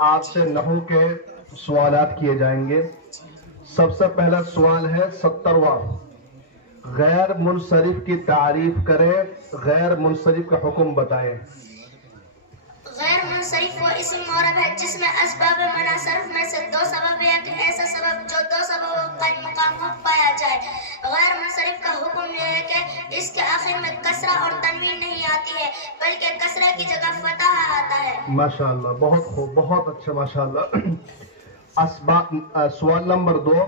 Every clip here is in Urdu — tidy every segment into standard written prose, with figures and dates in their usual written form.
آپ سے نحو کے سوالات کیے جائیں گے. سب سے پہلا سوال ہے 70واں. غیر منصرف کی تعریف کریں, غیر منصرف کا حکم بتائیں. غیر منصرف وہ اسم معرب ہے جس میں اسباب منع صرف میں سے دو سبب ہے کہ ایسا سبب جو دو سببوں کا مقام ہو پایا جائے. غیر منصرف کا حکم یہ ہے کہ اس کے آخر میں کسرہ اور تنوین نہیں آتی ہے بلکہ کسرہ کی جگہ فتح آتا ہے. ماشاءاللہ, بہت خوب, بہت اچھا, ماشاءاللہ. سوال نمبر 2.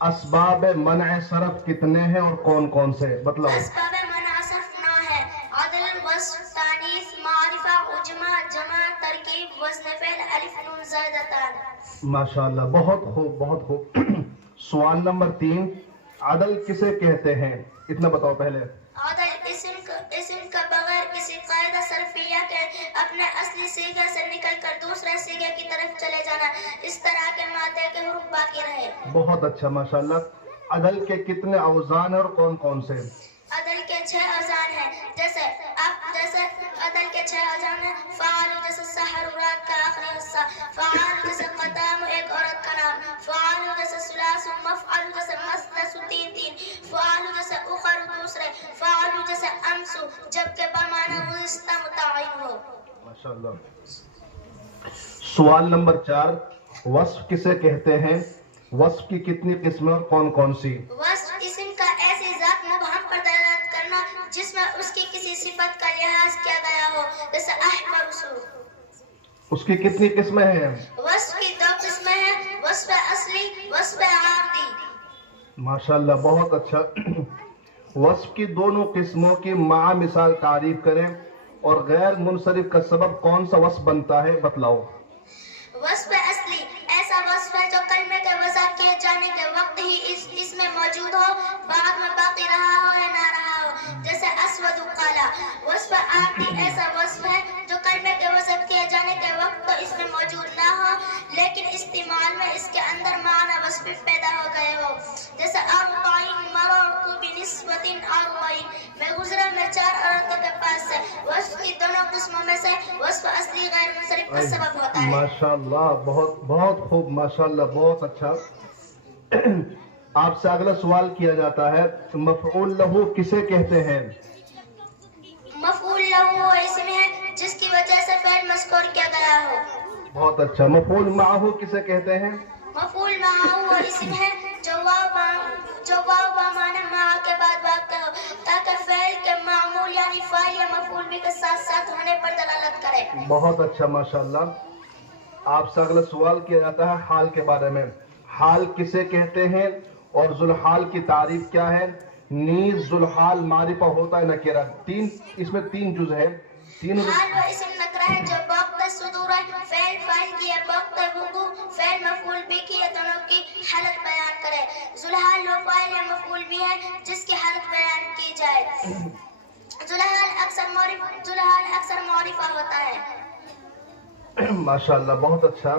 اسباب منع صرف کتنے ہیں اور کون کون سے بتلاؤ. اسباب منع صرف 9 ہے. عدل، وصف، تانیث، معرفہ، عجمہ، جمع، ترکیب، وزن فعل، الف نون زائدتان. ماشاءاللہ, بہت خوب, بہت خوب. سوال نمبر 3. عدل کسے کہتے ہیں, اتنا بتاؤ پہلے. عدل اسم کا بغیر کسی قاعدہ صرفیہ کے اپنے اصلی صیغے سے نکل کر دوسرے صیغے کی طرف چلے جانا, اس طرح کے مادے کے حروف باقی رہے. بہت اچھا, ماشاءاللہ. عدل کے کتنے اوزان ہیں اور کون کون سے؟ عدل کے 6 اوزان ہیں. جیسے عدل کے 6 اوزان ہیں. فعال جیسے سحر رات کا آخری حصہ. فعال جیسے قدام ایک عورت کا نام. فعال جیسے ثلاث. مفعل جیسے مثلث 3 فعال جیسے اخر دوسرے. فعال جیسے امس جبکہ بمعنی گزشتہ متعین ہو. ماشاءاللہ. سوال نمبر 4. وصف کسے کہتے ہیں, وصف کی کتنی قسمیں اور کون کون سی؟ وصف اسم کا ایسی ذات مبہم پر دلالت کرنا جس میں اس کی کسی صفت کا لحاظ کیا گیا ہو, جیسے احمر سو. اس کی کتنی قسمیں ہیں؟ وصف کی 2 قسمیں ہیں, وصف اصلی, وصف عارضی. ماشاءاللہ, بہت اچھا. وصف کی دونوں قسموں کی مع مثال تعریف کریں اور غیر منصرف کا سبب کون سا وصف بنتا ہے بتلاؤ. وصف اصلی ایسا وصف ہے جو کلمے کے وضع کیے جانے کے وقت ہی اس میں موجود ہو, بعد میں باقی رہا ہو یا نہ رہا ہو, جیسے اسود کالا. وصف عارضی ایسا وصف ہے جو کلمے کے وضع کیے جانے کے وقت تو اس میں موجود نہ ہو لیکن استعمال میں اس کے اندر معنی وصف پیدا ہو گئے ہو, جیسے اربعین مررت بنسبۃ اربعین, میں گزرا میں 4 عورتوں کے پاس سے. وصف کی دونوں قسموں میں سے وصف اصلی غیر منصرف کا سبب ہوتا ہے. ماشاءاللہ, بہت بہت خوب, ماشاءاللہ, بہت اچھا. آپ سے اگلا سوال کیا جاتا ہے, مفعول لہو کسے کہتے ہیں؟ مفعول لہو وہ اسم ہے جس کی وجہ سے فعل مذکور کیا گیا ہو. بہت اچھا. مفعول معہو کسے کہتے ہیں؟ مفعول معہ وہ اسم ہے جو واو با معنی مع کے بعد واقع ہو تاکہ فعل کے معمول یعنی فاعل یا مفعول بھی کے ساتھ ساتھ ہونے پر دلالت کرے. بہت اچھا, ماشاءاللہ. آپ سے اگلا سوال کیا جاتا ہے حال کے بارے میں. حال کسے کہتے ہیں اور ذوالحال کی تعریف کیا ہے؟ نیز ذوالحال معرفہ ہوتا ہے نکرہ. اس میں 3 جز ہے. حال وہ اسم نکرہ ہے جو وقت صدور فعل فاعل کی وقت وقوع فعل مفعول بھی کی دونوں کی حالت بیان کرے. ذوالحال وہ فاعل یا مفعول بھی ہے جس کی حالت بیان کی جائے. ذوالحال اکثر معرفہ ہوتا ہے. ماشاءاللہ, بہت اچھا,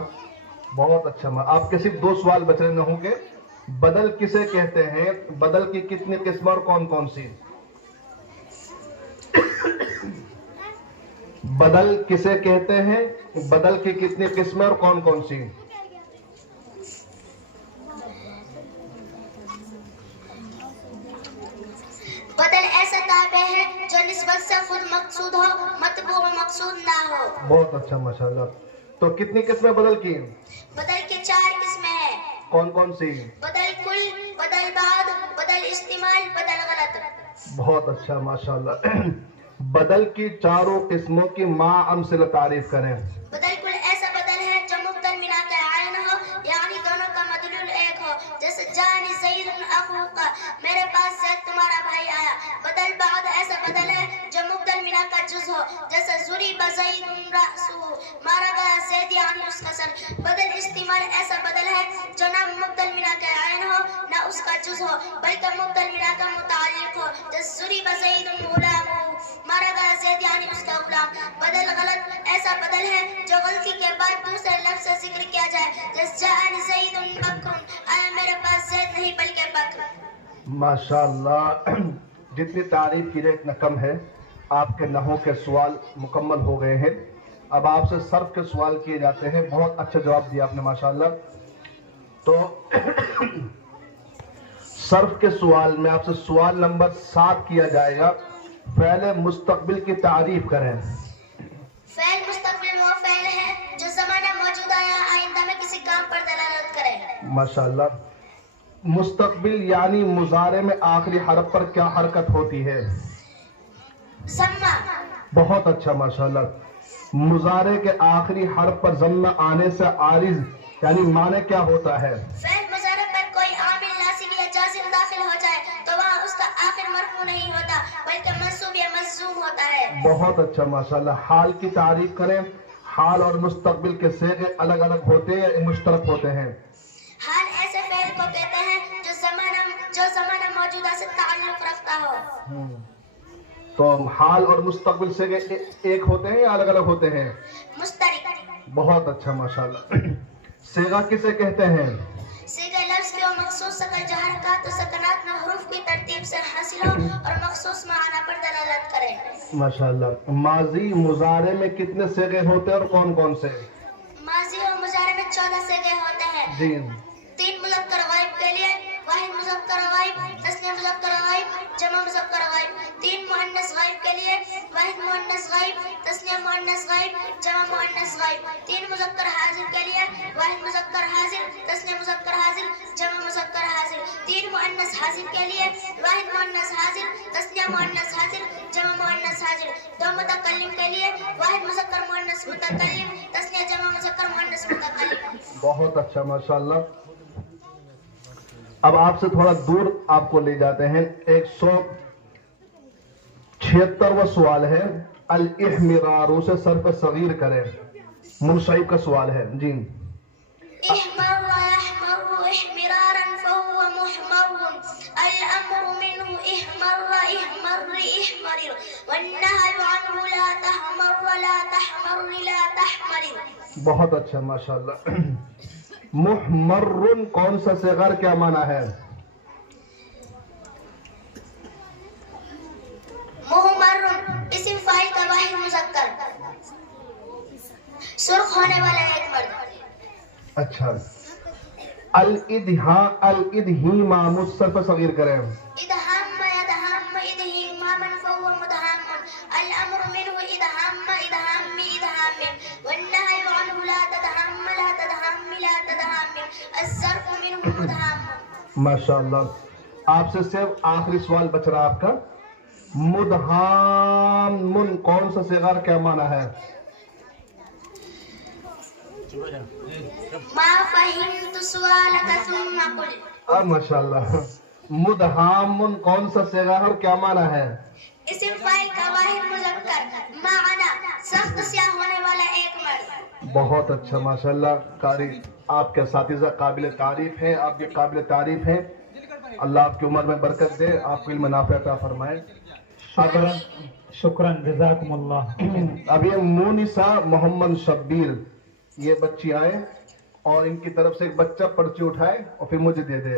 بہت اچھا. آپ کے صرف 2 سوال بچ رہے نہ ہوں گے. بدل کسے کہتے ہیں, بدل کی کتنی قسمیں اور کون کون سی؟ بدل کسے کہتے ہیں, بدل کی کتنی قسمیں اور کون کون سی؟ بدل ایسا تابع ہے جو نسبت سے خود مقصود ہو, مطبوع مقصود نہ ہو. بہت اچھا, ماشاءاللہ. تو کتنی قسمیں بدل کی؟ بدل کی 4 قسمیں ہیں. کون کون سی؟ بدل کل, بدل بعد, بدل استعمال, بدل غلط. بہت اچھا, ماشاءاللہ. بدل کی 4 قسموں کی مع امثلہ تعریف کریں. بدل کل ایسا بدل ہے جو مبدل بنا کے عین ہو یعنی دونوں کا مدلول ایک ہو, جیسے جانی زید اخوک, میرے پاس زید تمہارا بھائی آیا. بدل بعد ایسا بدل ہے جو مبدل بنا کا جز ہو, جیسے ضریب زید رأسہ, مارا گیا زید یعنی اس کا سر. بدل استعمال ایسا بدل ہے جو نہ مبدل بنا کے عین ہو نہ اس کا جز ہو بلکہ مبدل بنا کا متعلق ہو, جیسے ضریب زید غلامہ, مارا گیا زید یعنی اس کا غلام. بدل غلط ایسا بدل ہے جو غلطی کے بعد دوسرے لفظ سے ذکر کیا جائے, جیسے جاءنی زید بکر, آیا میرے پاس زید نہیں بلکہ بکر. ماشاءاللہ, جتنی تعریف کی جائے اتنا کم ہے. آپ کے نحو کے سوال مکمل ہو گئے ہیں. اب آپ سے صرف کے سوال کیے جاتے ہیں. بہت اچھا جواب دیا آپ نے ماشاءاللہ. تو صرف کے سوال میں آپ سے سوال نمبر 7 کیا جائے گا. فعل مستقبل کی تعریف کریں. فعل مستقبل وہ فعل ہے جو زمانہ موجودہ یا آئندہ میں کسی کام پر دلالت کرے. ماشاءاللہ. مستقبل یعنی مضارع میں آخری حرف پر کیا حرکت ہوتی ہے؟ ضمہ. بہت اچھا ماشاءاللہ. مضارع کے آخری حرف پر ضمہ آنے سے عارض یعنی معنی کیا ہوتا ہے؟ فعل مضارع پر کوئی عامل ناصب یا جازم داخل ہو جائے تو وہاں اس کا آخر مرفوع نہیں ہوتا بلکہ منصوب یا مجزوم ہوتا ہے. بہت اچھا ماشاءاللہ. حال کی تعریف کریں. حال اور مستقبل کے صیغے الگ الگ ہوتے ہیں یا مشترک ہوتے ہیں؟ حال ایسے فعل کو کہتے ہیں جو زمانہ موجودہ سے تعلق رکھتا ہو. تو حال اور مستقبل صیغے ایک ہوتے ہیں یا الگ الگ ہوتے ہیں؟ مشترک. بہت اچھا ماشاءاللہ. صیغہ کسے کہتے ہیں؟ صیغہ لفظ کے وہ مخصوص شکل جو حرکات و سکنات میں حروف کی ترتیب سے حاصل ہو اور مخصوص معنی پر دلالت کرے. ماشاءاللہ. ماضی مضارع میں کتنے صیغے ہوتے ہیں اور کون کون سے؟ ماضی اور مضارع میں 14 صیغے ہوتے ہیں. جی. 3 مذکر غائب کے لیے واحد مذکر غائب، تثنیہ مذکر غائب، جمع مذکر غائب. 3 مؤنث غائب کے لیے واحد مؤنث غائب، تثنیہ مؤنث غائب، جمع مؤنث غائب. 3 مذکر حاضر کے لیے واحد مذکر حاضر، تثنیہ مذکر حاضر، جمع مذکر حاضر. 3 مؤنث حاضر کے لیے واحد مؤنث حاضر، تثنیہ مؤنث حاضر، جمع مؤنث حاضر. 2 متکلم کے لیے واحد مذکر مؤنث متکلم، تثنیہ جمع مذکر مؤنث متکلم. بہت اچھا ماشاءاللہ. اب آپ سے تھوڑا دور آپ کو لے جاتے ہیں. 176واں سوال ہے. الاحمرار سے صرف صغیر کریں. منصعب کا سوال ہے. جی. احمر يحمر احمرارا فهو محمر. الامر منه احمر احمر احمر والنهي عنه لا تحمر لا تحمر لا تحمر. بہت اچھا ماشاءاللہ. محمر کون سا صیغہ کیا معنی ہے؟ محمر اسم فاعل کا واحد مذکر، سرخ ہونے والا ایک مرد. اچھا. الادہام صرف صغیر کریں. ادہام یدہام ادہیماما فهو مدہام. الامر منه ادہام ادہام ادہام والنہی عنہ لا تدہام لا تدہام لا تدہام. الظرف منه مدہام. ماشاءاللہ. آپ سے صرف آخری سوال بچ رہا آپ کا. مدہام کون سا صیغہ کیا معنی ہے؟ ما فہمت سوالک ثم قل. ماشاءاللہ. مدہام کون سا صیغہ اور کیا معنی ہے؟ اسم فاعل کا واحد مذکر، معنی سخت سیاہ ہونے والا ایک مرد. بہت اچھا ماشاءاللہ. قاری آپ کے اساتذہ قابل تعریف ہیں. آپ کے قابل تعریف ہیں. اللہ آپ کی عمر میں برکت دے. آپ کو علم نافع عطا فرمائے. شکراً جزاکم اللہ. اب یہ مونسا محمد شبیر یہ بچی آئے اور ان کی طرف سے ایک بچہ پرچی اٹھائے اور پھر مجھے دے دے.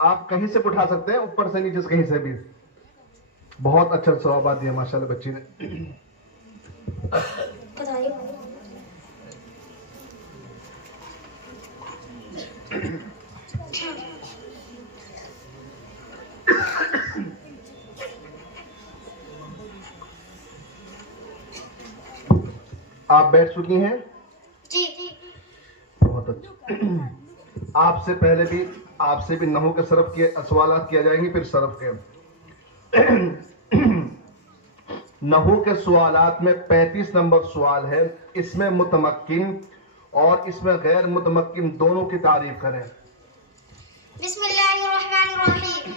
آپ کہیں سے اٹھا سکتے ہیں، اوپر سے نیچے سے کہیں سے بھی. بہت اچھا ثوابات دیا ماشاءاللہ بچی نے. آپ بیٹھ چکی ہیں؟ جی. بہت اچھا. آپ سے پہلے بھی آپ سے بھی نحو کے صرف کے سوالات کیا جائیں گے، پھر صرف کے. نحو کے سوالات میں 35 نمبر سوال ہے. اس میں متمکن اور اس میں غیر متمکن دونوں کی تعریف کریں. بسم اللہ الرحمن الرحیم.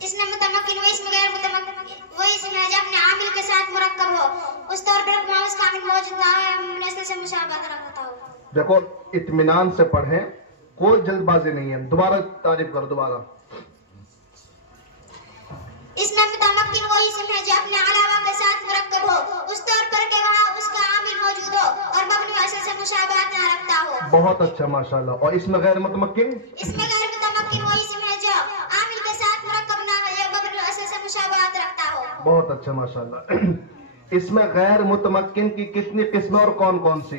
اس میں متمکن و اس میں غیر متمکن وہ اسم ہے جو اپنے عامل کے ساتھ مرکب ہو، اس طور پر وہاں اس کا عامل موجود نہ ہو، نسل سے مشابہت رکھتا ہو. دیکھو اطمینان سے پڑھیں، کوئی جلد بازی نہیں ہے. دوبارہ تعریف کرو. دوبارہ. اس میں متمکن وہ اسم ہے جو اپنے علاوہ کے ساتھ مرکب ہو، اس طور پر کہ وہاں اس کا عامل موجود ہو اور مبنی اصل سے مشابہت نہ رکھتا ہو. بہت اچھا ماشاءاللہ. اور اس میں غیر متمکن؟ اس میں غیر متمکن وہ اسم ہے جو عامل کے ساتھ مرکب نہ ہو یا مبنی اصل سے مشابہت رکھتا ہو. بہت اچھا ماشاءاللہ. اس میں غیر متمکن کی کتنی قسمیں اور کون کون سی؟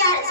4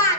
5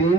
3,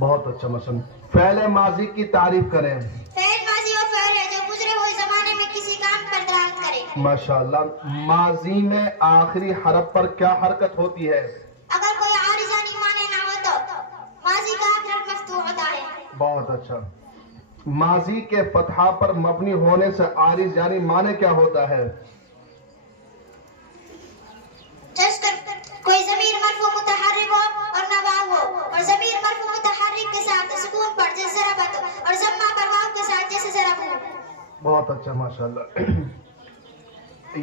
بہت اچھا مثلا فعل ماضی کی تعریف کریں. فعل ماضی وہ فعل ہے جو گزرے ہوئے زمانے میں کسی کام پر دلالت کرے. ماشاءاللہ. ماضی میں آخری حرف پر کیا حرکت ہوتی ہے؟ اگر کوئی عارضانی معنی نہ ہو تو ماضی کا آخر حرف مفتوح ہوتا ہے. بہت اچھا. ماضی کے فتحہ پر مبنی ہونے سے عارض یعنی معنی کیا ہوتا ہے؟ جس کوئی ضمیر مرفوع متحرک ہو اور نواو ہو اور ضمیر مرفوع متحرک کے ساتھ سکون پر جیسے ضربت اور ضمہ پر واو کے ساتھ جیسے ضرب ہو. بہت اچھا ماشاءاللہ.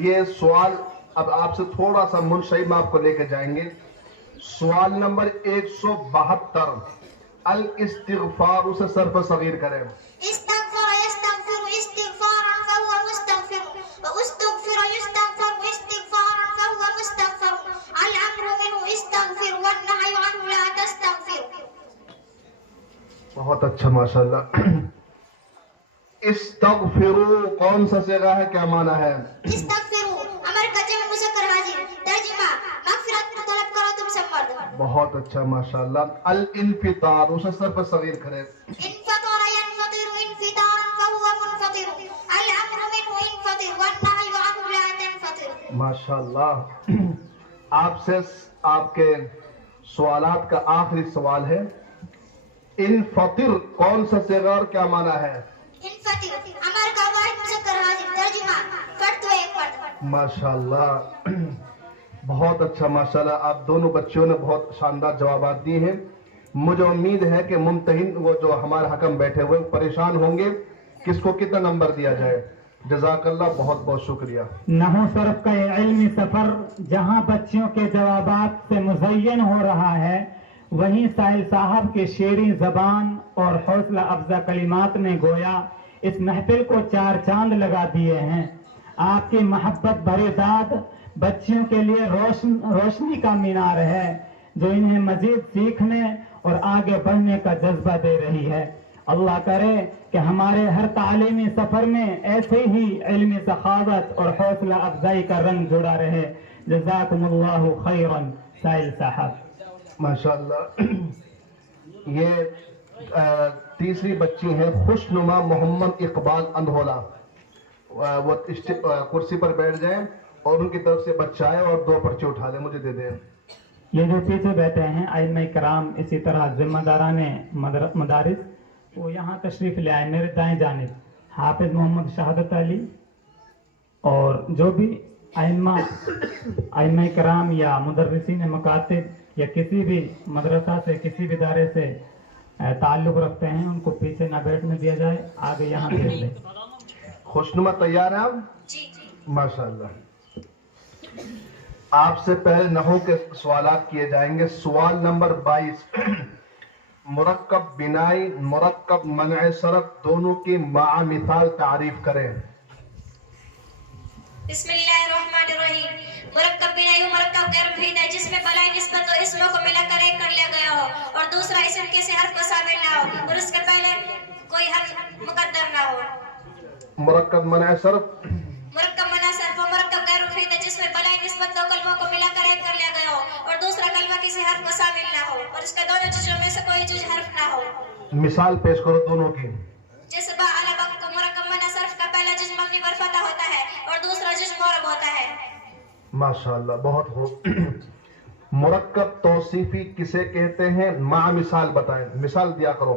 یہ سوال اب آپ سے تھوڑا سا منشئ میں آپ کو لے کے جائیں گے. سوال نمبر 172 الاستغفار سے صرف صغیر کریں. استغفر يستغفر استغفارا فهو مستغفر واستغفر يستغفر استغفارا فهو مستغفر. الامر منه استغفر والنهي عنه لا تستغفر. بہت اچھا ماشاءاللہ. استغفروا کون سا صیغہ ہے، کیا معنی ہے؟ استغفروا امر کا جمع مذکر حاضر. ترجمہ مغفرت طلب کرو تم سب مرد. بہت اچھا ماشاءاللہ. الانفطار اسے صرف صغیر کریں. انفطر ينفطر انفطارا فهو منفطر. الامر منه انفطر والنهي عنه لا تنفطر. ماشاءاللہ. آپ سے آپ کے سوالات کا آخری سوال ہے. انفطر کون سا صیغہ اور کیا معنی ہے؟ انفطر امر کا واحد مذکر حاضر. ترجمہ فرد و ایک فرد. ماشاءاللہ. بہت اچھا ماشاءاللہ. آپ دونوں بچیوں نے بہت شاندار جوابات دیے ہیں. مجھے امید ہے کہ ممتحن وہ جو ہمارے حکم بیٹھے ہوئے پریشان ہوں گے کس کو کتنا نمبر دیا جائے. جزاک اللہ، بہت بہت شکریہ. نحو صرف کا یہ علمی سفر جہاں بچیوں کے جوابات سے مزین ہو رہا ہے، وہیں سائل صاحب کے شیریں زبان اور حوصلہ افزا کلمات نے گویا اس محفل کو 4 چاند لگا دیے ہیں. آپ کی محبت بھری داد بچیوں کے لیے روشنی کا مینار ہے جو انہیں مزید سیکھنے اور آگے بڑھنے کا جذبہ دے رہی ہے. اللہ کرے کہ ہمارے ہر تعلیمی سفر میں ایسے ہی علمی سخاوت اور حوصلہ افزائی کا رنگ جڑا رہے. جزاکم اللہ خیرا سائل صاحب. ماشاءاللہ. یہ تیسری بچی ہیں خوشنما محمد اقبال اندھولا. وہ کرسی پر بیٹھ جائیں اور ان کی طرف سے بچہ آئے اور 2 پرچے اٹھا لیں، مجھے دے دیں. یہ جو پیچھے بیٹھے ہیں ائمہ کرام، اسی طرح ذمہ داران مدارس، وہ یہاں تشریف لے آئے. میرے دائیں جانب حافظ محمد شہادت علی اور جو بھی ائمہ کرام یا مدرسین مکاتب یا کسی بھی مدرسہ سے کسی بھی ادارے سے تعلق رکھتے ہیں ان کو پیچھے نہ بیٹھنے دیا جائے، آگے یہاں بھیج دیں. خوشنما تیار ہیں آپ؟ جی. ماشاءاللہ. آپ سے پہلے نحو کے سوالات کیے جائیں گے. سوال نمبر 22 مرکب بنائی مرکب منع صرف دونوں کی مع مثال تعریف کریں. بسم اللہ الرحمن الرحیم. مرکب بنائی و مرکب غیر مفید ہے جس میں بلائی نسبت و اسموں کو ملا کر ایک کر لیا گیا ہو اور دوسرا اسم کسی حرف کو شامل نہ ہو اور اس کے پہلے کوئی حرف مقدر نہ ہو. مرکب منع صرف مرکب منع صرف و مرکب غیر مفید ہے جس میں بلائی نسبت دو کلموں کو ملا کر ایک کر لیا گیا ہو اور دوسرا کلمہ کسی حرف کو شامل نہ ہو اور اس کے دونوں جزوں میں سے کوئی جز حرف نہ ہو. مثال پیش کرو دونوں کی. جیسے با علی بک کو مرکب منع صرف کا پہلا جز مبنی پر فتح ہوتا ہے اور دوسرا جز معرب ہوتا ہے. ماشاءاللہ بہت خوب. مرکب توصیفی کسے کہتے ہیں؟ مع مثال بتائیں، مثال دیا کرو.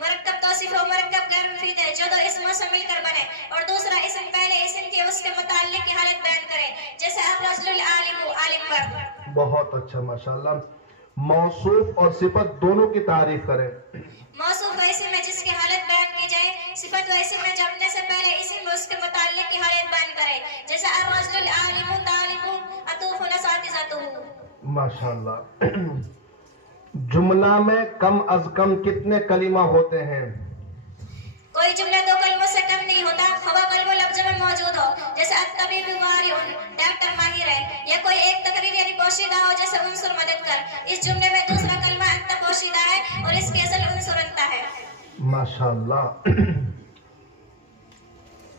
مرکب توصیف و مرکب غیر مفید ہے جو دو اسموں سے مل کر بنے اور دوسرا اسم پہلے اسم کی اس کے متعلق کی حالت بیان کرے جیسے الرجل العالم عالم مرد. بہت اچھا ماشاءاللہ. موصوف اور صفت دونوں کی تعریف کریں. موصوف وہ اسم ہے جس کی حالت بیان کی جائے. صفت وہ اسم ہے جو اپنے سے پہلے اسم اس کے متعلق کی حالت بیان کرے جیسے الرجل العالم طالب عطوف اساتذتہ. ماشاءاللہ. جملہ میں کم از کم کتنے کلمہ ہوتے ہیں؟ کوئی جملہ 2 کلموں سے کم نہیں ہوتا خواہ کلمہ لفظ میں موجود ہو جیسے الطبیب ماہر ڈاکٹر ماہر ہے یا کوئی ایک تقریر یعنی پوشیدہ ہو جیسے عنصر مدد کر. اس جملے میں دوسرا کلمہ انت پوشیدہ ہے اور اس کی اصل عنصر انت ہے. ماشاءاللہ.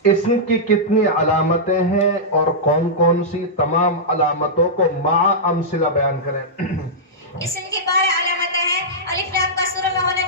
اسم کی کتنی علامتیں ہیں اور کون کون سی؟ تمام علامتوں کو مع امثلہ بیان کریں. اسم کی 12 علامتیں ہیں. الف لام کا شروع میں ہونا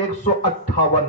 158,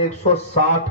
160,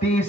30,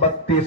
32,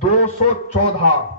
214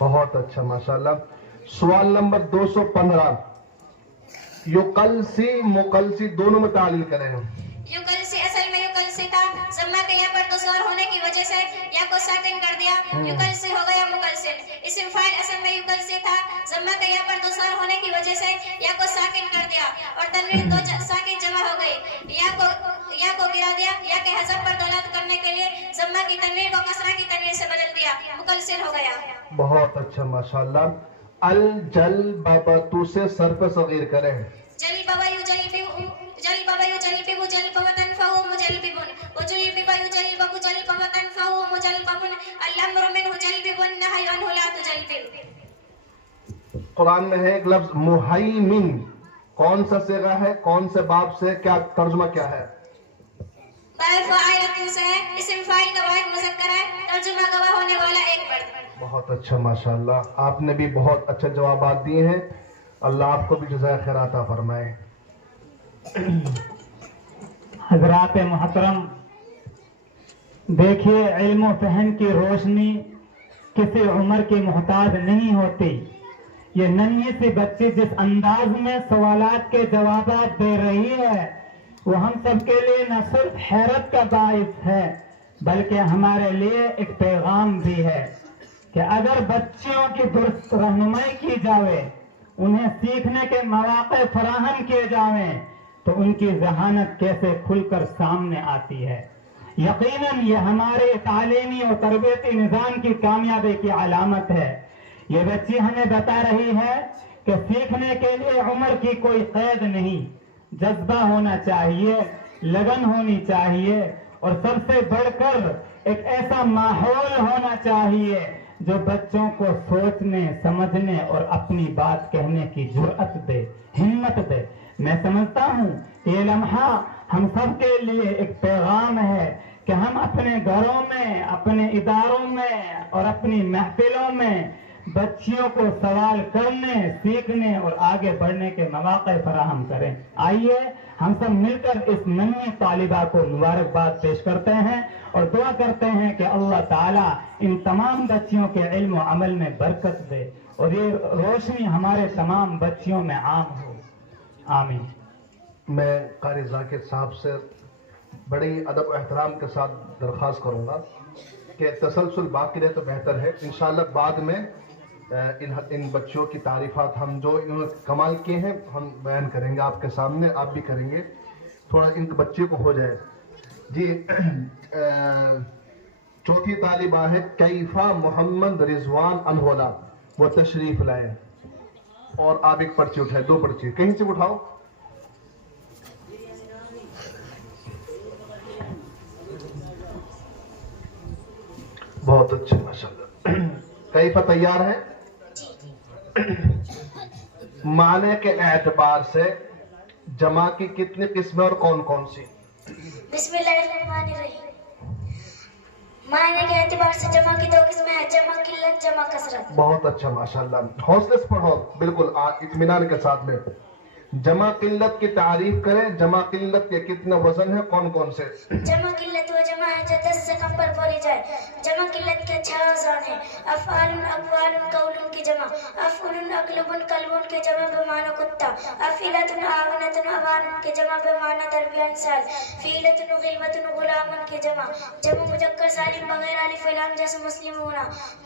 بہت اچھا ماشاءاللہ. سوال نمبر 215. یقلسی مقلسی دونوں میں تعلیل کریں. یقلسی اصل میں یقلسی تھا، ضمہ کے یہاں پر دوسر ہونے کی وجہ سے یا کو ساکن کر دیا، یقلسی ہو گیا مقلسن. اسم فاعل اصل میں یقلسی تھا، ضمہ کے یہاں پر دوسر ہونے کی وجہ سے یا کو ساکن کر دیا اور تنوین دو ساکن جمع ہو گئی. یا کو گرا دیا، یا کے حذف پر دلالت کرنے کے لیے ضمہ کی تنوین کو کسرہ کی تنوین سے بدل دیا، مقلسن ہو گیا. بہت اچھا ماشاءاللہ. الجلببۃ سے صرف صغیر کریں. جلبب یجلبب جلبب یجلبب جلببۃ فهو مجلبب وجلبب یجلبب جلببۃ فهو مجلبب. الامر منه جلبب والنهي عنه لا تجلبب. قرآن میں ہے ایک لفظ مہیمن، کون سا صیغہ ہے، کون سے باب سے، کیا ترجمہ کیا ہے؟ باب فاعل سے ہے، اسم فاعل کا واحد مذکر ہے، ترجمہ گواہ ہونے والا ایک مرد. بہت اچھا ماشاءاللہ. آپ نے بھی بہت اچھے جوابات دیے ہیں. اللہ آپ کو بھی جزائے خیر عطا فرمائے. حضرات محترم، دیکھیے علم و فہم کی روشنی کسی عمر کی محتاج نہیں ہوتی. یہ ننھی سی بچی جس انداز میں سوالات کے جوابات دے رہی ہے وہ ہم سب کے لیے نہ صرف حیرت کا باعث ہے بلکہ ہمارے لیے ایک پیغام بھی ہے کہ اگر بچیوں کی درست رہنمائی کی جاوے، انہیں سیکھنے کے مواقع فراہم کیے جاویں تو ان کی ذہانت کیسے کھل کر سامنے آتی ہے. یقیناً یہ ہمارے تعلیمی اور تربیتی نظام کی کامیابی کی علامت ہے. یہ بچی ہمیں بتا رہی ہے کہ سیکھنے کے لیے عمر کی کوئی قید نہیں، جذبہ ہونا چاہیے، لگن ہونی چاہیے اور سب سے بڑھ کر ایک ایسا ماحول ہونا چاہیے جو بچوں کو سوچنے، سمجھنے اور اپنی بات کہنے کی جرأت دے، ہمت دے. میں سمجھتا ہوں کہ یہ لمحہ ہم سب کے لیے ایک پیغام ہے کہ ہم اپنے گھروں میں، اپنے اداروں میں اور اپنی محفلوں میں بچیوں کو سوال کرنے، سیکھنے اور آگے بڑھنے کے مواقع فراہم کریں. آئیے ہم سب مل کر اس ننھی طالبہ کو مبارکباد پیش کرتے ہیں اور دعا کرتے ہیں کہ اللہ تعالیٰ ان تمام بچیوں کے علم و عمل میں برکت دے اور یہ روشنی ہمارے تمام بچیوں میں عام ہو. آمین. میں قاری ذاکر صاحب سے بڑی ادب و احترام کے ساتھ درخواست کروں گا کہ تسلسل باقی رہے تو بہتر ہے. انشاءاللہ بعد میں ان بچوں کی تعریفات ہم جو انہوں نے کمال کیے ہیں ہم بیان کریں گے آپ کے سامنے، آپ بھی کریں گے، تھوڑا ان بچے کو ہو جائے. جی چوتھی طالبہ ہے کیفا محمد رضوان انہولا، وہ تشریف لائے اور آپ ایک پرچی اٹھائے، 2 پرچی کہیں سے اٹھاؤ. بہت اچھا ماشاءاللہ. کیفا تیار ہے؟ معنی کے اعتبار سے جمع کی کتنی قسمیں اور کون کون سی؟ بسم اللہ الرحمن الرحیم. معنی کے اعتبار سے جمع کی 2 قسمیں ہیں، جمع قلت، جمع کثرت. بہت اچھا ماشاءاللہ. حوصلے سے پڑھو، بالکل اطمینان کے ساتھ میں. جمع قلت کی تعریف کریں. جمع قلت کے کتنے وزن ہیں، کون کون سے؟ جمع قلت وہ جمع ہے جو 10 سے کم پر بولی جائے. جمع قلت کے 6 اوزان ہیں. افعال، اقوال، قول کی جمع. افعل، اقلب، قلب کے جمع بمعنی کتا. افعلۃ، اعونۃ، اوان کے جمع بمعنی دربی انسال. فیلۃ، غلبۃ، غلام کے جمع. جمع مذکر سالم بغیر الف و لام جیسے مسلمون.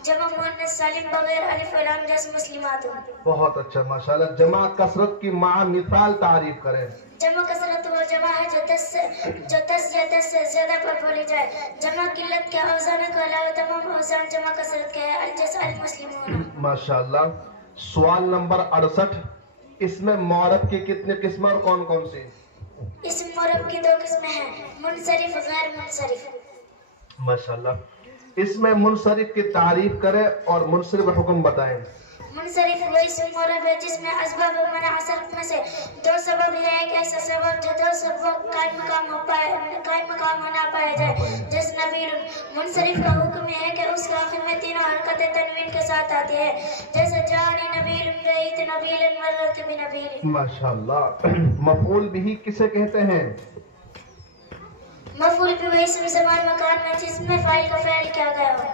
جمع مؤنث سالم بغیر الف و لام جیسے مسلمات. بہت اچھا ماشاءاللہ. جمع کثرت کی مع مثال تعریف کریں. جمع کثرت وہ جمع ہے جو 10 یا 10 سے زیادہ پر بولی جائے. جمع قلت کے اوزان کے علاوہ تمام اوزان جمع کثرت کے ہیں، الجس المسلمون. ماشاءاللہ. سوال نمبر 68. اس میں معرب کی کتنی قسمیں اور کون کون سی؟ اس معرب کی 2 قسمیں ہیں، منصرف، غیر منصرف. ماشاءاللہ. اس میں منصرف کی تعریف کریں اور منصرف حکم بتائیں. منصرف وہ اسم معرب ہے جس میں اسباب منع صرف میں سے 2 سبب ہے. ایک ایسا سبب جو 2 سبب قائم مقام ہونا پایا جائے، جس نبیل. منصرف کا حکم یہ ہے کہ اس کے آخر میں 3 حرکتیں تنوین کے ساتھ آتی ہے، جیسے جانی نبیل، رئیت نبیل، مرت بنبیل. ماشاءاللہ. مفعول بھی کسے کہتے ہیں؟ مفعول بھی وہی اسم زمان مکان میں جس میں فاعل کا فعل کیا گیا ہو.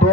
2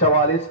44,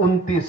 29,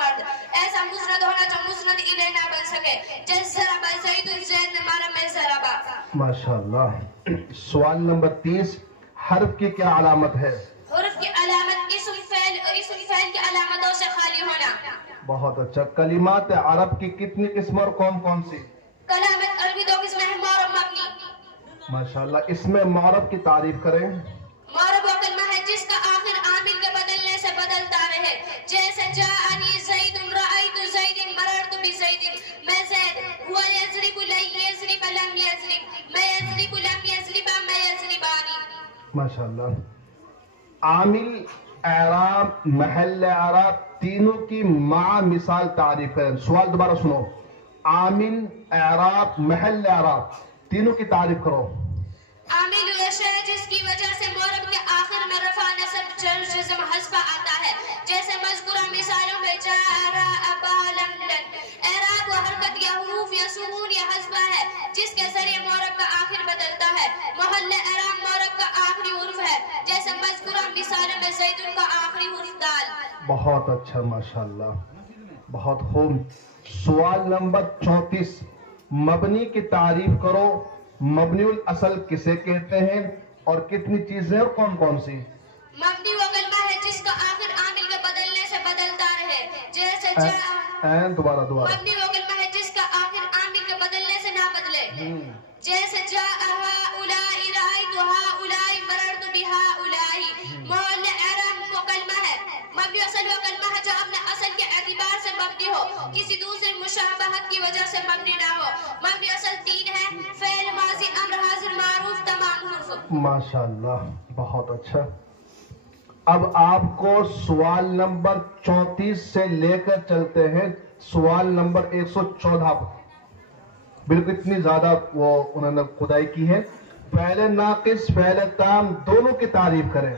مرد. ایسا مسند ہونا جو مسند الیہ نہ بن سکے. جیسے ضرب زید زید نے مارا میں ضربا. ماشاءاللہ. سوال نمبر 30. حرف کی کیا علامت ہے؟ حرف کی علامت اسم فعل اور اسم فعل کی علامتوں سے خالی ہونا. بہت اچھا. کلمات عرب کی کتنی قسم اور کون کون سی؟ کلمات عربی دو قسم ہیں، معرب مبنی. ماشاءاللہ. اس میں معرب کی تعریف کریں. معرب وہ کلمہ ہے جس کا آخر عامل کے بدلنے سے بدلتا رہے. جیسے جاءنی زید رأیت زید مررت بزید. میں زید ہوا یضرب لن یضرب لم یضرب. میں یضرب لم یضرب میں یضربانی. ماشاءاللہ. عامل، اعراب، محل اعراب تینوں کی مع مثال تعریف ہے. سوال دوبارہ سنو. عامل، اعراب، محل اعراب تینوں کی تعریف کرو. عامل وہ شے جس کی وجہ سے معرب کے آخر میں رفع نصب جر جزم حذف آتا ہے. جیسے مذکورہ مثالوں میں جاء را ابا لم لن. اعراب و حرکت یا حروف یا سکون یا حذف ہے جس کے ذریعے معرب کا آخر بدلتا ہے. محل اعراب معرب کا آخری حرف ہے. جیسے مذکورہ مثالوں میں زیدن کا آخری حرف دال. بہت اچھا. ماشاءاللہ. بہت خوب. سوال نمبر 34. مبنی کی تعریف کرو. مبنی الاصل کسے کہتے ہیں اور کتنی چیزیں اور کون کون سی؟ مبنی وہ کلمہ ہے جس کا آخر عامل کے بدلنے سے بدلتا رہے. جیسے جاء. دوبارہ. مبنی وہ کلمہ ہے جس کا آخر عامل کے بدلنے سے نہ بدلے. جیسے جاء ہؤلاء رأیت ہؤلاء مررت بہؤلاء. محل اعراب وہ کلمہ ہے. مبنی اصل وہ کلمہ ہے جو اپنے اصل کے اعتبار سے مبنی ہو، کسی دوسری مشابہت کی وجہ سے مبنی نہ ہو. مبنی اصل 3 ہے: فعل، ماضی، امر، حاضر، معروف، تمام حروف. ماشاءاللہ. بہت اچھا. اب آپ کو سوال نمبر 34 سے لے کر چلتے ہیں سوال نمبر 114 پر. بالکل اتنی زیادہ وہ انہوں نے کھدائی کی ہے. فعل ناقص، فعل تام دونوں کی تعریف کریں.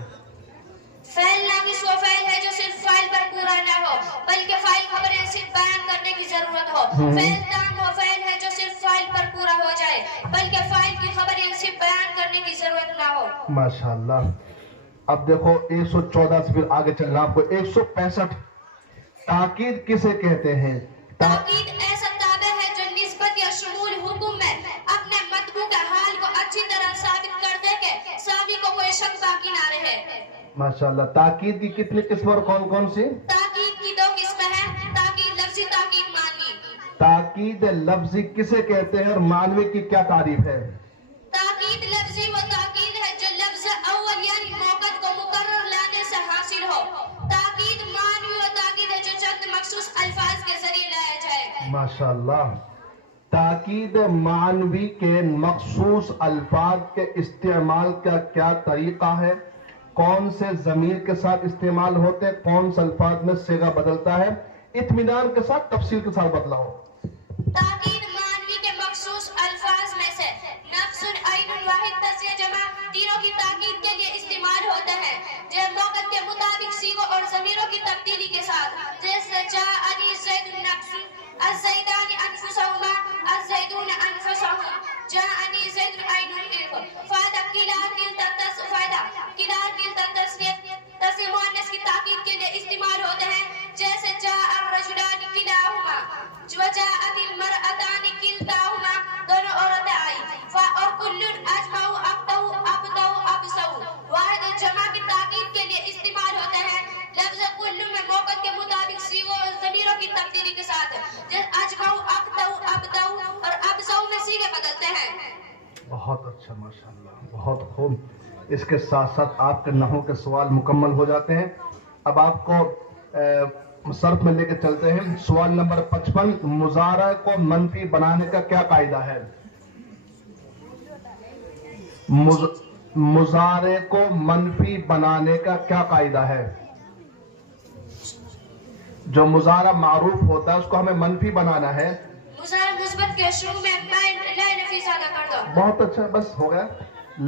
فعل ناقص وہ فعل ہے جو صرف فاعل پر پورا نہ ہو بلکہ فاعل خبر یا صرف بیان کرنے کی ضرورت ہو. فعل تام وہ فعل ہے جو صرف فاعل پر پورا ہو جائے بلکہ فاعل کی خبر یا صرف بیان کرنے کی ضرورت نہ ہو. ماشاءاللہ. اب دیکھو 114 سے پھر آگے چلنا آپ کو. 165. تاکید کسے کہتے ہیں؟ تاکید ایسا تابع ہے جو نسبت یا شمول حکم میں اپنے مطلوب کے حال کو اچھی طرح ثابت کر دے کہ سامع کو کوئی شک باقی نہ رہے. ماشاءاللہ. تاکید کی کتنی قسم اور کون کون سی؟ تاکید کی 2 قسمیں ہیں: تاکید لفظی، تاکید معنوی. تاکید لفظی کسے کہتے ہیں اور معنوی کی کیا تعریف ہے؟ تاکید لفظی وہ تاکید ہے جو لفظ اول یعنی موقع کو مقرر لانے سے حاصل ہو. تاکید معنوی وہ تاکید ہے جو چند مخصوص الفاظ کے ذریعے لایا جائے. ماشاءاللہ. تاکید معنوی کے مخصوص الفاظ کے استعمال کا کیا طریقہ ہے؟ کون سے ضمیر کے ساتھ استعمال ہوتے، کون سے الفاظ میں صیغہ بدلتا ہے؟ اطمینان کے ساتھ تفصیل کے ساتھ بدلاؤ. تاکید معنوی کے مخصوص الفاظ میں سے نفس، عین، واحد، تصریح، جمع تینوں کی تاکید کے لیے استعمال ہوتے ہیں جو موقع کے مطابق صیغوں اور ضمیروں کی تبدیلی کے ساتھ. جیسے جاءنی زید نفس، الزیدان انفسہما، الزیدون انفسہم. جاءنی زید عین الف. فائدہ کلا کلتا فائدہ کلا کلتا تصریح مؤنث کی تاکید کے لیے استعمال ہوتے ہیں. جیسے جاء الرجلان کلاہما وجاءت المرأتان کلتاہما دونوں عورتیں آئی. اور کل اجمعوا ابتوا ابدوا ابصوا واحد جمع کی تاکید کے لیے استعمال ہوتے ہیں. لفظ کل میں موقع کے مطابق صیغوں اور ضمیروں کی تبدیلی کے ساتھ جیسے اجمعوا ابتوا ابدوا اور ابصوا میں صیغے بدلتے ہیں. بہت اچھا. ماشاءاللہ. بہت خوب. اس کے ساتھ ساتھ آپ کے نحو کے سوال مکمل ہو جاتے ہیں. اب آپ کو صرف میں لے کے چلتے ہیں. سوال نمبر 55. مضارع کو منفی بنانے کا کیا قاعدہ ہے؟ مضارع کو منفی بنانے کا کیا قاعدہ ہے؟ جو مضارع معروف ہوتا ہے اس کو ہمیں منفی بنانا ہے. مضارع مثبت کے شروع میں لا نفی زیادہ کر دو. بہت اچھا. بس ہو گیا.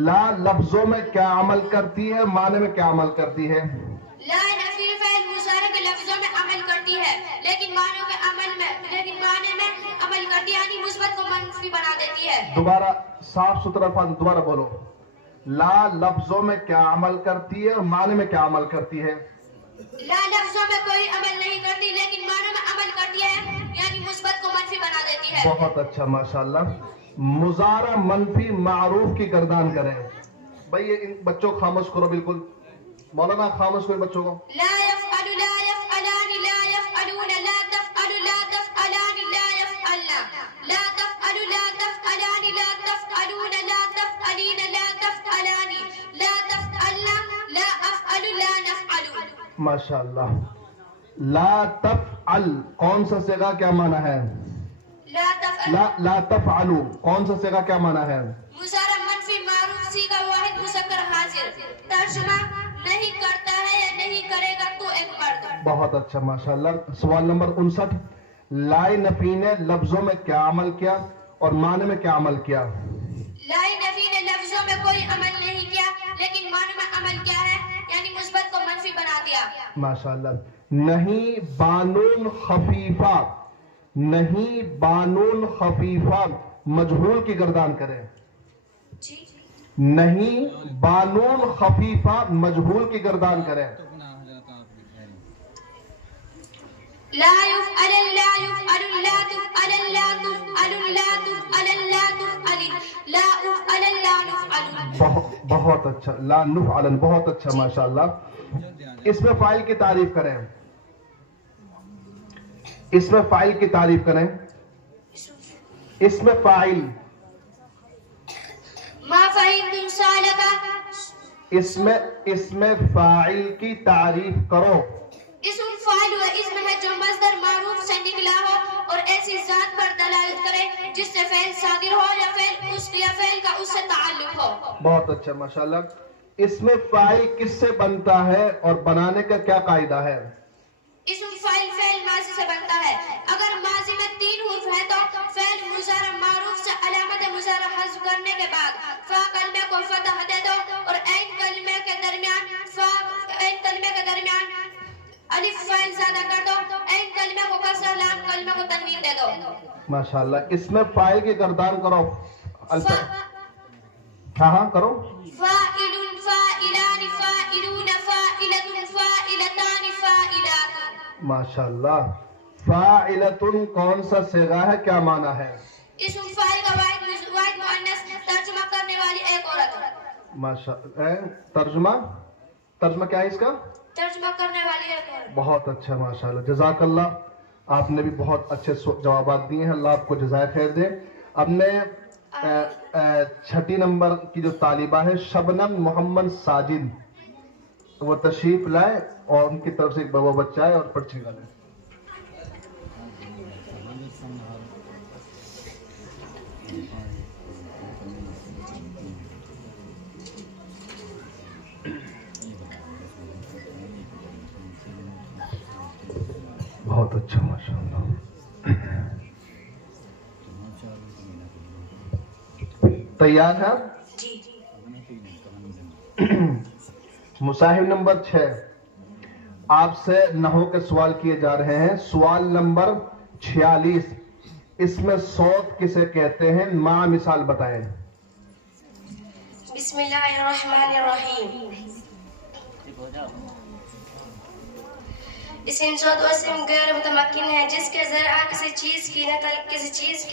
لا لفظوں میں کیا عمل کرتی ہے، معنی میں کیا عمل کرتی ہے؟ لا نفی فعل مضارع کے لفظوں میں عمل کرتی ہے لیکن معنی میں عمل کرتی ہے یعنی مثبت کو منفی بنا دیتی ہے. دوبارہ صاف ستھرا الفاظ دوبارہ بولو. لا لفظوں میں کیا عمل کرتی ہے اور معنی میں کیا عمل کرتی ہے؟ لا لفظوں میں کوئی عمل نہیں کرتی لیکن معنوں میں عمل کرتی ہے، یعنی مثبت کو منفی بنا دیتی ہے۔ بہت اچھا ماشاءاللہ. مضارع منفی معروف کی گردان کریں. بھائی یہ ان بچوں کو خاموش کرو بالکل. مولانا خاموش کرو بچوں کو. لا يفعل لا يفعلان لا يفعلون لا تفعل لا تفعلان لا يفعلن لا تفعل لا تفعلان لا تفعلون لا تفعلين لا تفعلان لا تفعلن لا أفعل لا نفعل۔ ماشاءاللہ. لا تفعل کون سا صیغہ کیا معنی ہے؟ لا تفعل لا تفعلوا کون سا صیغہ کیا معنی ہے؟ مضارع منفی معروف صیغہ واحد مذکر حاضر، ترجمہ نہیں کرتا ہے یا نہیں کرے گا تو ایک مرد۔ بہت اچھا ماشاءاللہ. سوال نمبر 59. لائے نفی نے لفظوں میں کیا عمل کیا اور معنی میں کیا عمل کیا؟ لائی نفی نے لفظوں میں کوئی عمل نہیں کیا لیکن معنوں میں عمل کیا ہے، یعنی مثبت کو منفی بنا دیا۔ ماشاءاللہ. نہیں بانون خفیفہ، نہیں بانون خفیفہ مجہول کی گردان کریں. جی نہیں بانون خفیفہ مجہول کی گردان کریں. لا يفعل لا يفعل لا تفعل لا تفعل لا تفعل لا تفعل لا أفعل لا نفعل۔ بہت اچھا. لا نفعل بہت اچھا ماشاءاللہ. اس میں فاعل کی تعریف کریں. اس میں فاعل کی تعریف کریں. اس میں فاعل ما فهمتم سؤالك؟ اس میں فاعل کی تعریف کرو. اسم فاعل و اسم ہے جو مصدر معروف سے نکلا ہو اور ایسی ذات پر دلالت کرے جس سے فعل صادر ہو یا فعل کا اس سے تعلق ہو۔ بہت اچھا ماشاءاللہ. اس میں فاعل کس سے بنتا ہے اور بنانے کا کیا قاعدہ ہے؟ اسم فعل ماضی سے بنتا ہے. اگر ماضی میں 3 حروف ہے تو فعل مضارع معروف سے علامت مضارع حذف کرنے کے بعد فا کلمے کو فتح دے دو اور عین کلمے کے درمیان الف فاعل زیادہ کر دو، عین کلمے کو کسرہ لام کلمے کو تنوین دے دو۔ ماشاءاللہ. اس میں فاعل کی گردان کرو. ہاں کرو. فاعل فاعلان فاعلون فاعلة فاعلتان فاعلات۔ ماشاءاللہ. فاعلتن کون سا صیغہ ہے، کیا معنی ہے؟ اسم فاعل کا واحد مؤنث، ترجمہ کرنے والی ایک عورت۔ ماشاءاللہ. ترجمہ کیا ہے اس کا؟ ترجمہ کرنے والی ایک عورت۔ بہت اچھا ماشاءاللہ. جزاک اللہ. آپ نے بھی بہت اچھے جوابات دیے ہیں. اللہ آپ کو جزائے خیر دے. اب میں 6 نمبر کی جو طالبہ ہے شبنم محمد ساجد، وہ تشریف لائے اور ان کی طرف سے ایک بابا بچہ ہے اور پرچی گا لیں. بہت اچھا ماشاءاللہ. تیار ہے؟ جی مصاحف نمبر 6 آپ سے نحو کے سوال کیے جا رہے ہیں. سوال نمبر 46. اس میں صوت کسے کہتے ہیں؟ ماں مثال بتائیں. بسم اللہ الرحمن الرحیم. اسم صوت و اسم غیر متمکن ہے جس کے ذریعہ کسی چیز کی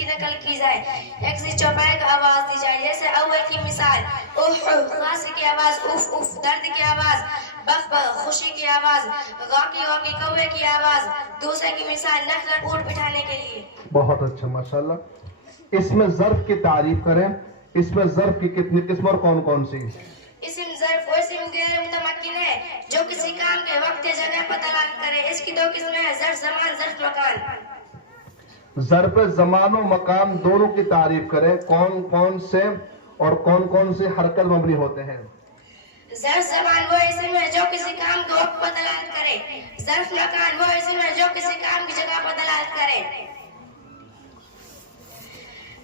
نقل کی جائے، ایک سی چوپائے کا آواز دی جائے. جیسے اول کی مثال اوہ خاصی کی آواز، اف اف درد کی آواز، بخ بخ خوشی کی آواز، غاکی غاکی کوے کی آواز. دوسرے کی مثال نخل اونٹ بٹھانے کے لیے. بہت اچھا ماشاءاللہ. اس میں ظرف کی تعریف کریں. اس میں ظرف کی کتنی قسم اور کون کون سی؟ اسم ظرف و اسم غیر متمکن ہے جو کسی کام کے وقت یا جگہ پر دلالت کرے. اس کی 2 قسمیں ہیں، ظرف زمان ظرف مکان. ظرف زمان و مکان دونوں کی تعریف کریں. کون کون سے اور کون کون سے حرکت مبنی ہوتے ہیں؟ ظرف زمان وہ اسم ہے جو کسی کام کے وقت پر دلالت کرے. ظرف مکان وہ اسم ہے جو کسی کام کی جگہ پر دلالت کرے.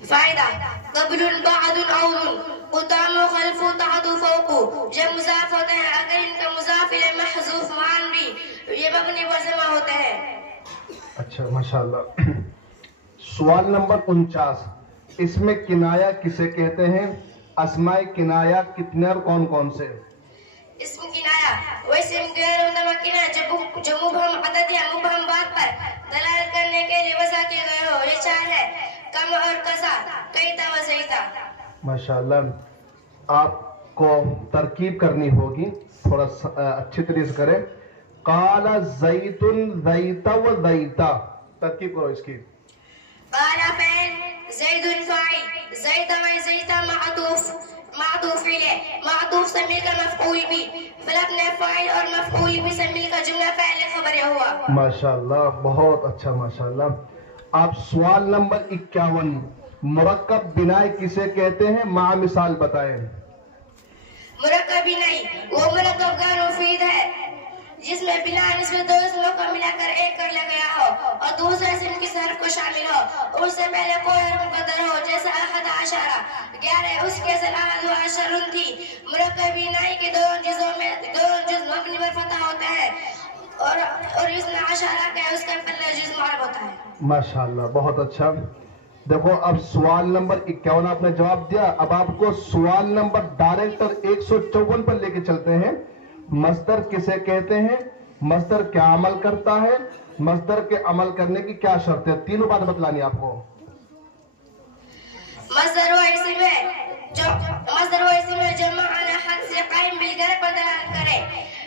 فائدہ قبل بعد عود قدام خلف تحت فوق. جب مضاف ہوتے ہیں اگر ان کا مضاف الیہ محذوف معنوی یہ مبنی پر جمع ہوتے ہیں. اچھا ماشاءاللہ. سوال نمبر 49. اس میں کنایا کسے کہتے ہیں؟ اسماء کنایا کتنے اور کون کون سے؟ اسم کنایا وہ اسم غیر متمکن ہے جو مبہم عدد یا مبہم بات پر دلالت کرنے کے لیے وضع کیے گئے ہو. یہ چار ہے کم اور کسا کئیتا و زیتا. ماشاءاللہ آپ کو ترکیب کرنی ہوگی, تھوڑا اچھی طرح سے کریں. قال زید زیت و زیتا, ترکیب کرو اس کی. قال فعل زید فاعل زید و زیتا معطوف ہے, معطوف سے مل کر مفعول بھی, پھر اپنے فاعل اور مفعول بھی سے مل کر جملہ فعل خبر ہوا. ماشاءاللہ بہت اچھا. ماشاءاللہ آپ سوال نمبر 51 مرکب بنائی کسے کہتے ہیں, مع مثال بتائیں. مرکب بنائی وہ مرکب غیر مفید ہے جس میں بنا نسبت دو اسموں کو ملا کر ایک کر لیا گیا ہو اور دوسرے اسم کی حرف کو شامل ہو. اس سے پہلے کوئی حرف مقدر ہو, جیسے احد عشرہ 11, اس کے اصل احد و عشر تھی. مرکب بنائی کے دونوں جز مبنی پر فتح ہوتا ہے اور اس میں عشرہ کا اس کا پہلا جز معرب ہوتا ہے. ماشاءاللہ بہت اچھا. دیکھو اب سوال نمبر 51 آپ نے جواب دیا. اب آپ کو سوال نمبر ڈائریکٹر 154 پر لے کے چلتے ہیں. مصدر کسے کہتے ہیں, مصدر کیا عمل کرتا ہے, مصدر کے عمل کرنے کی کیا شرط ہے, تینوں باتیں بتلانی آپ کو. مصدر وہ اسم ہے جو معنی حد سے قائم بالغیر پر دلالت کرے,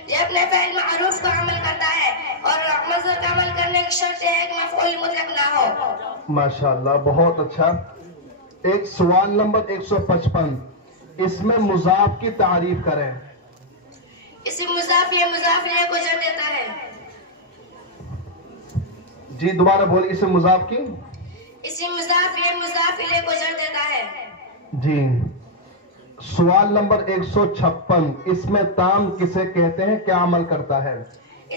جو اپنے فعل معروف کا عمل کرتا ہے, اور مصدر کا عمل کرنے کی شرط ہے کہ مفعول مطلق نہ ہو. ماشاءاللہ بہت اچھا. ایک سوال نمبر 155 اس میں مضاف کی تعریف کریں. اسم مضاف یہ مضاف الیہ کو جر دیتا ہے. جی دوبارہ بولی. اسم مضاف کی اسم مضاف یہ مضاف الیہ کو جر دیتا ہے. جی. سوال نمبر 156 اس میں تام کسے کہتے ہیں, کیا عمل کرتا ہے.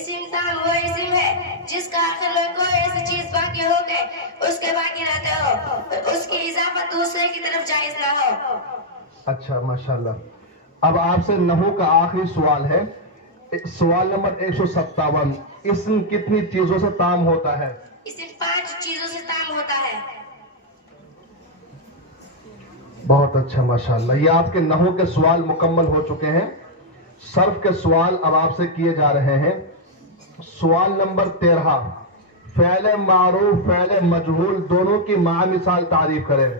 اسم تام وہ اسم ہے جس کا آخر میں کوئی ایسی چیز باقی ہو گئے اس کے باقی رہتے ہو, اس کی اضافت دوسرے کی طرف جائز نہ ہو. اچھا ماشاءاللہ. اب آپ سے نحو کا آخری سوال ہے. سوال نمبر 157 اسم کتنی چیزوں سے تام ہوتا ہے. اسم 5 چیزوں سے تام ہوتا ہے. بہت اچھا ماشاءاللہ. یہ آپ کے نحو کے سوال مکمل ہو چکے ہیں. صرف کے سوال اب آپ سے کیے جا رہے ہیں. سوال نمبر 13 فعل معروف فعل مجہول دونوں کی مع مثال تعریف کریں.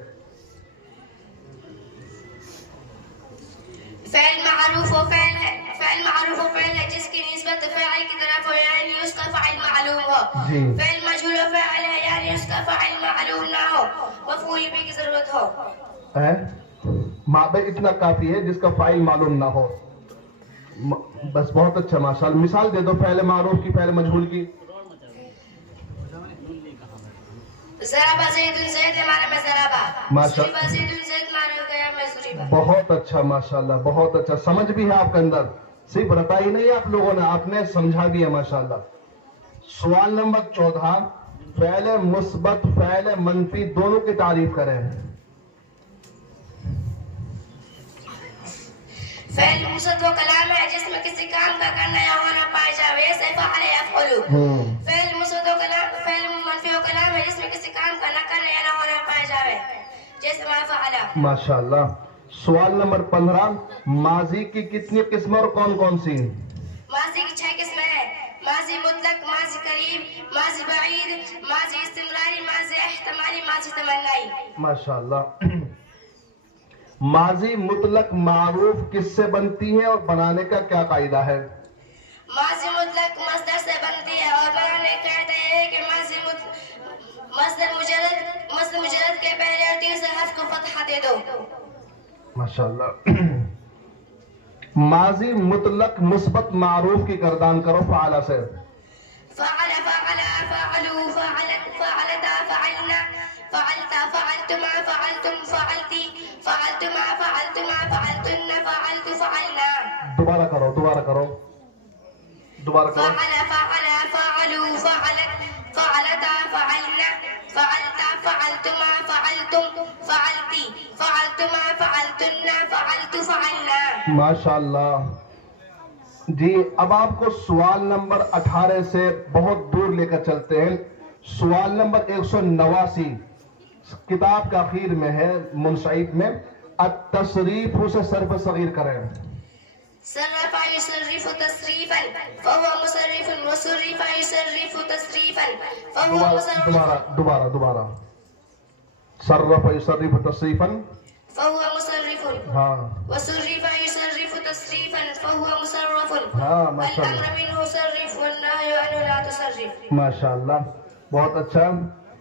فعل معروف و فعل ہے جس کی نسبت فاعل کی طرف ہو, یعنی اس کا فاعل معلوم ہو. فعل مجہول و فعل ہے یعنی اس کا فاعل معلوم نہ ہو, مفعول بھی کی ضرورت ہو. مابع اتنا کافی ہے جس کا فاعل معلوم نہ ہو. بس بہت اچھا ماشاءاللہ. مثال دے دو فعل معروف کی, فعل مجہول کی. ضرب زید زید معنی میں ضربا, ضرب زید زید معنی گیا میں ضربا. بہت اچھا ماشاءاللہ بہت اچھا. سمجھ بھی ہے آپ کے اندر, صرف رٹا ہی نہیں آپ لوگوں نے, آپ نے سمجھا بھی ہے ماشاءاللہ. سوال نمبر 14 فعل مثبت فعل منفی دونوں کی تعریف کریں. فعل مثبت وہ کلام ہے جس میں کسی کام کا کرنا یا ہونا پایا جائے, جیسے فعل یفعل. فعل مثبت وہ کلام, فعل منفی وہ کلام ہے جس میں کسی کام کا نہ کرنا یا نہ ہونا پایا جائے, جیسے ما فعل. ماشاءاللہ. سوال نمبر 15 ماضی کی کتنی قسمیں اور کون کون سی. ماضی کی 6 قسمیں ہیں. ماضی مطلق, ماضی قریب, ماضی بعید, ماضی استمراری, ماضی احتمالی, ماضی تمنائی. ماشاءاللہ. ماضی مطلق معروف کس سے بنتی ہے اور بنانے کا کیا قاعدہ ہے. ماضی مطلق مصدر سے بنتی ہے اور بنانے کا قاعدہ یہ ہے کہ مصدر مجرد کے پہلے اور تیسرے حرف کو فتحہ دے دو. ماشاءاللہ. ماضی مطلق مثبت معروف کی گردان کرو فعل سے. فعل فعلا فعلوا فعلت فعلتا فعلنا فعلتا فعلتما فعلتم فعلتی فعلتما فعلتما فعلتن فعلت فعلنا. دوبارہ کرو. فعل فعلا فعلوا فعلت فعلتا فعلنا فعلتا فعلتما فعلتم فعلتی فعلتما فعلتن فعلت فعلنا. ماشاءاللہ. جی اب آپ کو سوال نمبر 18 سے بہت دور لے کر چلتے ہیں. سوال نمبر 189 کتاب کا اخیر میں ہے, منصعب میں. التصریف سے صرف صغیر کریں. صرف يصرف تصريفا فهو مصرف وصرف يصرف تصريفا فهو مصرف دوبارہ صرف یصرف تصریفا فهو مصرف ہاں وصرف يصرف تصريفا فهو مصرف ہاں ماشاء الأمر اللہ منه صرف والنهي عنه لا تصرف. ماشاء اللہ بہت اچھا.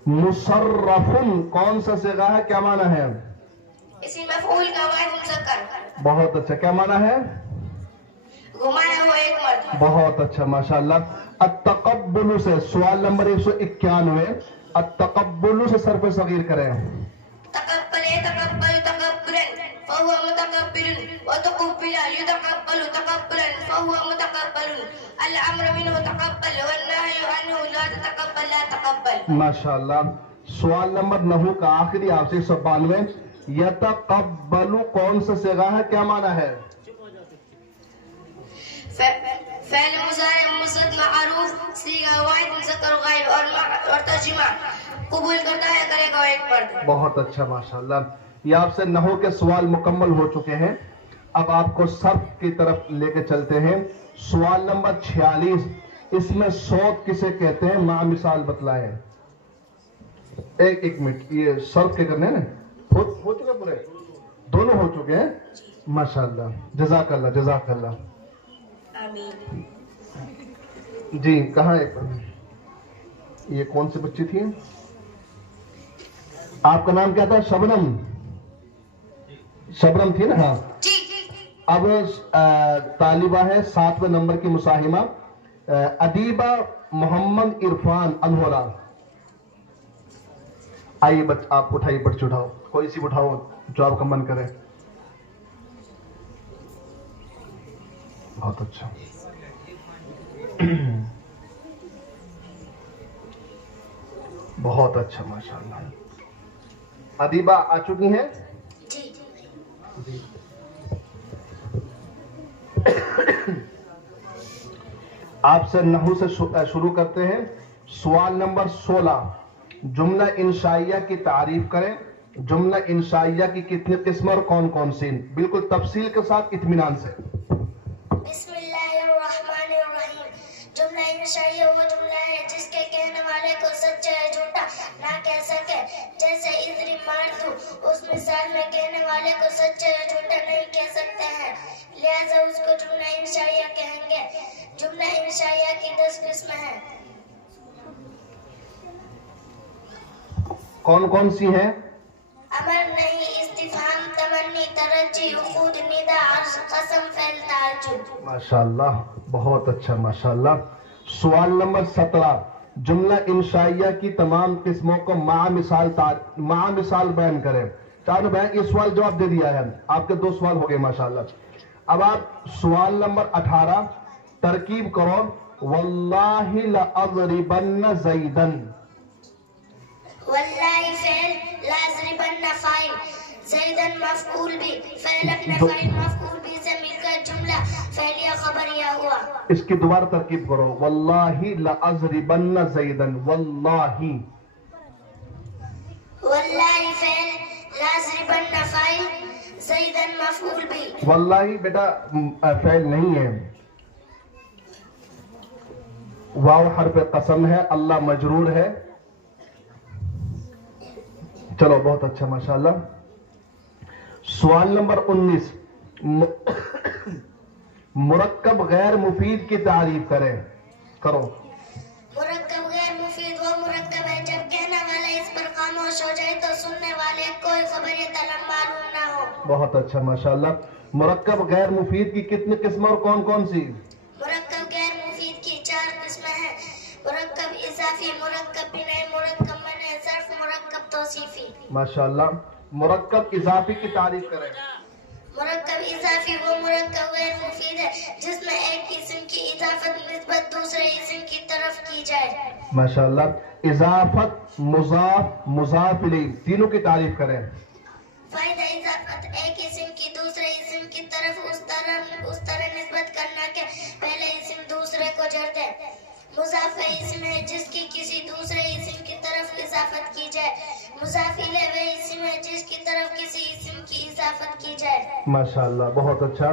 مصرف کون سا صیغہ ہے, کیا معنی ہے؟ اسم مفعول کا واحد مذکر, بہت اچھا, کیا معنی ہے؟ گھمایا ہوا ایک مرد. بہت اچھا ماشاء اللہ. التقبل سے سوال نمبر 191, التقبل سے صرف صغیر کریں. تقبل يتقبل تقبلا فهو متقبل وتقبل يتقبل تقبلا فهو متقبل. الأمر منه تقبل والنهي عنه لا تتقبل لا تقبل. ماشاء اللہ. سوال نمبر 9 کا آخری آپ سے 192, یتقبل کون سا صیغہ ہے, کیا معنی ہے؟ فعل مضارع مصدر معروف صيغہ واحد مذکر غائب اور ترجمہ قبول کرتا ہے کرے گا ایک مرد. بہت اچھا ماشاء اللہ. یہ آپ سے نحو کے سوال مکمل ہو چکے ہیں. اب آپ کو صرف کی طرف لے کے چلتے ہیں. سوال نمبر 46, اس میں صوت کسے کہتے ہیں, مع مثال بتلائیں. ایک منٹ, یہ صرف کے کرنے ہیں نا, ہو چکے پورے, دونوں ہو چکے ہیں. ماشاء اللہ, جزاک اللہ جزاک اللہ. آمین. جی کہاں ہے, یہ کون سی بچی تھی, آپ کا نام کیا تھا؟ شبنم, شبنم تھی نا, ہاں. اب طالبہ ہے 7ویں نمبر کی مساہمہ, ادیبہ محمد عرفان انہورا. آئیے آپ اٹھائیے, بچے اٹھاؤ, کوئی سی اٹھاؤ جو آپ کا من کرے. بہت اچھا. بہت اچھا ماشاء اللہ. ادیبہ آ چکی ہیں؟ جی. آپ سے نحو سے شروع کرتے ہیں. سوال نمبر 16, جملہ انشائیہ کی تعریف کریں. جملہ انشائیہ کی کتنی قسم اور کون کون سی, بالکل تفصیل کے ساتھ اطمینان سے. بسم اللہ الرحمن الرحیم. جملہ انشائیہ وہ جملہ ہے جس کے کہنے والے کو سچا یا جھوٹا نہ کہہ سکے. جیسے اضرب مار دو, اس مثال میں کہنے والے کو سچا یا جھوٹا نہیں کہہ سکتے ہیں, لہذا اس کو جملہ انشائیہ کہیں گے. جملہ انشائیہ کی 10 قسمیں ہیں. کون کون سی ہیں؟ امر نہیں, استفہام, تمنی, ترجی, وقود, ندا, عرض, قسم, فعل, تعجب. ماشاء اللہ بہت اچھا ماشاء اللہ. سوال نمبر 17, جملہ انشائیہ کی تمام قسموں کو مع مثال بیان کریں. چاروں بہن یہ سوال جواب دے دیا ہے, آپ کے 2 سوال ہو گئے ماشاء اللہ. اب آپ سوال نمبر 18 ترکیب کرو. واللہ لأضربن زیدن. واللہ فعل, لأضربن فاعل, زیدن مفعول بھی, فعل اپنے فاعل مفعول بھی سے مل کر جملہ فعلیہ خبریہ ہوا. اس کی دوبارہ ترکیب کرو. واللہ لأضربن زیدن. واللہ فعل, لأضربن فاعل, زیدن مفعول بھی. واللہ بیٹا فعل نہیں ہے, واو حرف قسم ہے, اللہ مجرور ہے. چلو بہت اچھا ماشاء اللہ. سوال نمبر 19, مرکب غیر مفید کی تعریف کرو. مرکب غیر مفید وہ مرکب ہے جب کہنے والا اس پر خاموش ہو جائے تو سننے والے کوئی خبر یا طلب معلوم نہ ہو. بہت اچھا ماشاء اللہ. مرکب غیر مفید کی کتنی قسم اور کون کون سی؟ مرکب غیر مفید کی 4 قسمیں ہیں. مرکب اضافی, مرکب بنائی, مرکب منع, ظرف, مرکب توصیفی. ماشاء اللہ. مرکب اضافی کی تعریف کریں. مرکب اضافی وہ مرکب غیر مفید ہے جس میں ایک اسم کی اضافت نسبت دوسرے اسم کی طرف کی جائے. ماشاء اللہ. اضافت, مضاف, مضاف الیہ, تینوں کی تعریف کریں. فائدہ اضافت, ایک اسم کی دوسرے اسم کی طرف اس طرح نسبت کرنا کہ پہلے اسم دوسرے کو جر دے. مضاف اسم ہے جس کی کسی دوسرے اسم کی طرف اضافت کی جائے. مضاف الیہ وہ اسم ہے جس کی طرف کسی اسم کی اضافت کی جائے. ماشاء اللہ بہت اچھا.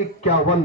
51,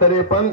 53,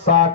60,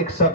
61,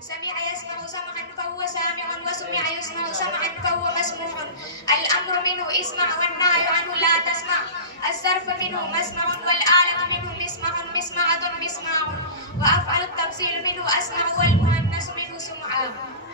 سمع يسمع سمعا فهو سامع وسمع يسمع سمعا فهو مسموع الأمر منه اسمع والنهي عنه لا تسمع الصرف منه مسمع والآلة منه مسمع مسمعة مسماع وأفعل التفصيل منه أسمع والمؤنث منه سمعا.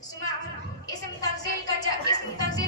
سمع اسم تفضيل